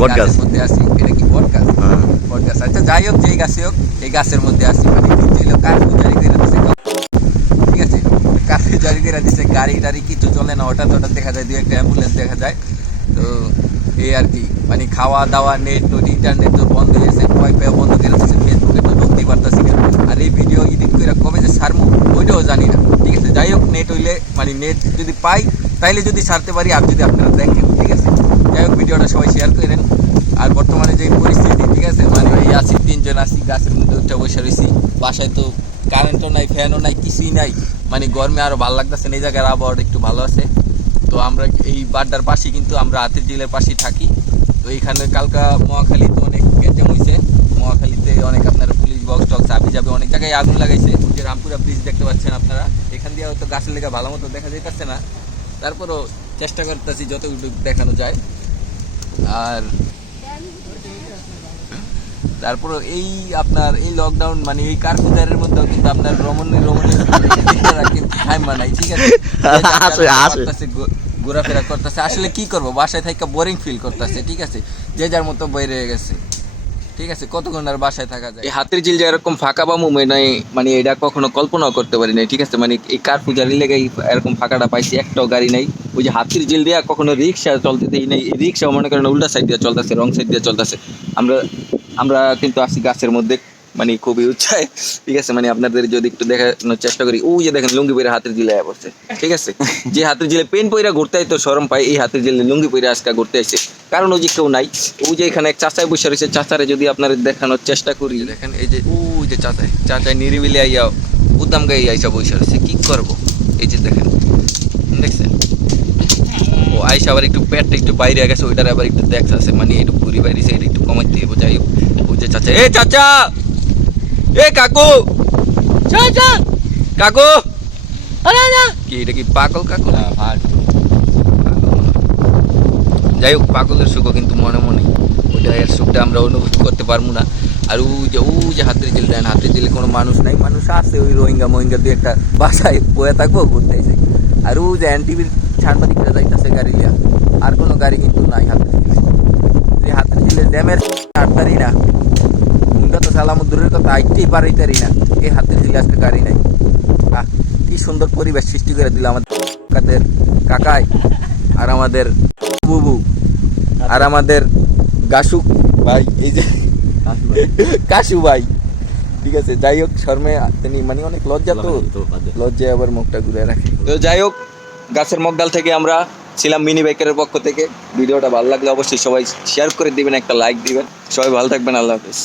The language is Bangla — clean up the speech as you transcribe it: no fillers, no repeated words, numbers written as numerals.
বট গাছ মধ্যে আছি। এটা কি বট গাছ? বট গাছ। আচ্ছা যাই হোক, যেই গাছে হোক, এই গাছের মধ্যে আছি। মানে কাঠপুজারি করে দিচ্ছে, ঠিক আছে, কাঠপুজারি করে দিচ্ছে। গাড়ি টাড়ি কিছু চলে না, হঠাৎ হঠাৎ দেখা যায় 2-1টা অ্যাম্বুলেন্স দেখা যায়। তো এই আর কি, মানে খাওয়া দাওয়া, নেট ইন্টারনেট তো বন্ধ হয়ে গেছে, ওয়াইফাই বন্ধ করে দিচ্ছে, ফেসবুকে তো ঢুকতেই পারতেছি না। আর এই ভিডিও এডিট করে কবে যে ছাড়বো ওইটাও জানি না, ঠিক আছে। যাই হোক, নেট হইলে মানে নেট যদি পাই তাইলে যদি ছাড়তে পারি, আর যদি আপনারা দেখেন, ঠিক আছে। যাই হোক, ভিডিওটা সবাই শেয়ার করেন। আর বর্তমানে যে পরিস্থিতি, ঠিক আছে, মানে এই আছি, 3 জন আছি, গাছের মধ্যে উঠে বসে রয়েছি। বাসায় তো কারেন্টও নাই, ফ্যানও নাই, কিছুই নাই। মানে গরমে আরও ভালো লাগতেছে না, এই জায়গার আবহাওয়াটা একটু ভালো আছে। তো আমরা এই বাড্ডার পাশেই, কিন্তু আমরা হাতির ঝিলের পাশেই থাকি। তো এইখানে কালকা মহাখালীতে অনেক গ্যাঞ্জাম হয়েছে। মহাখালীতে অনেক আপনারা পুলিশ বক্স টক্স আবি যাবে, অনেক জায়গায় আগুন লাগাইছে। যে রামপুরা ব্রিজ দেখতে পাচ্ছেন আপনারা, এখান দিয়ে হয়তো গাছের লেগে ভালো মতো দেখা যাইতেছে না, তারপরও চেষ্টা করতেছি যতটুকু দেখানো যায়। আর তারপরে এই আপনার এই লকডাউন, মানে এই কারফিউজারের মধ্যেও কিন্তু আপনার রমণী কিন্তু টাইম বানাই, ঠিক আছে, ঘোরাফেরা করতেছে। আসলে কি করবো, বাসায় থেকে বোরিং ফিল করতেছে, ঠিক আছে, যে যার মতো বই রয়ে গেছে, ঠিক আছে। কতক্ষণ আর বাসায় থাকা যায়। এই হাতির ঝিল যে এরকম ফাঁকা বা মুভমেন্ট নাই, মানে এটা কখনো কল্পনাও করতে পারি নাই, ঠিক আছে। মানে এই কারফিউজারের লেগে এরকম ফাঁকাটা পাইছি, একটাও গাড়ি নাই। ওই যে হাতির ঝিল দিয়ে কখনো রিক্সা চলতে দেই নাই, রিক্সা মনে করেন উল্টা সাইড দিয়ে চলতেছে, রং সাইড দিয়ে চলতেছে। আমরা কিন্তু আসি গাছের মধ্যে, মানে খুবই উচ্চায়, ঠিক আছে। মানে আপনাদের যদি একটু দেখানোর চেষ্টা করি, ওই যে দেখেন লুঙ্গি পরে হাতের জিলে পড়ছে, ঠিক আছে। যে হাতের জিলে পেন পইরা ঘুরতে তো শরম পাই, এই হাতের জিলে লুঙ্গি পরে আজকে ঘুরতে আসছে, কারণ ওই যে কেউ নাই। ওই যে এখানে এক চাচাই বসে রয়েছে, চাচারে যদি আপনাদের দেখানোর চেষ্টা করি, দেখেন এই যে ওই যে চাচাই নিরিবিলি আইয়া উদ্দাম গাই আইসা বসে রয়েছে, কি করবো। এই যে দেখেন, দেখছেন, ও আইসা আবার একটু পেটটা একটু বাইরে গেছে, ওইটার আবার একটু দেখছে, মানে একটু ঘুরি বাইরেছে, এটা একটু কমাইতে দিব। যাই হোক, ওই যে চাচা, এ চাচা, এ কাকু, চাচা, কাকু, কি এটা কি পাগল কাকু? যাই হোক, পাগলের সুখও কিন্তু মনে মনে, ওইটা এর সুখটা আমরা অনুভব করতে পারবো না। আর ওই যে হাতের ঝিল দেন, হাতের ঝিলে কোনো মানুষ নাই, মানুষ আছে ওই রোহিঙ্গা মোহিঙ্গা 2-1টা বাসায় বয়ে থাকবো, ঘুরতে এসে। আর ওই যে এনটিভির সাংবাদিকরা যাইতেছে গাড়ি লিয়া, আর কোনো গাড়ি কিন্তু নাই হাতের ঝিলে। যে হাতের ঝিলে ড্যামের আটতারি না, মুন্ডা তো সালামুদ্দুরের কথা আইতেই পারিতারি না, এই হাতের ঝিলে আজকে গাড়ি নাই। কি সুন্দর পরিবেশ সৃষ্টি করে দিল আমাদের কাকাই, আর আমাদের বুবু, আর আমাদের গাসু ভাই, এই যে কাশু ভাই, ঠিক আছে। যাই হোক, শর্মে তিনি মানে অনেক লজ্জা, তো লজ্জায় আবার মুখটা ঘুরে রাখে। তো যাই হোক, গাছের মগডাল থেকে আমরা ছিলাম মিনি বাইকারের পক্ষ থেকে। ভিডিওটা ভালো লাগলে অবশ্যই সবাই শেয়ার করে দিবেন, একটা লাইক দিবেন। সবাই ভালো থাকবেন, আল্লাহ হাফেজ।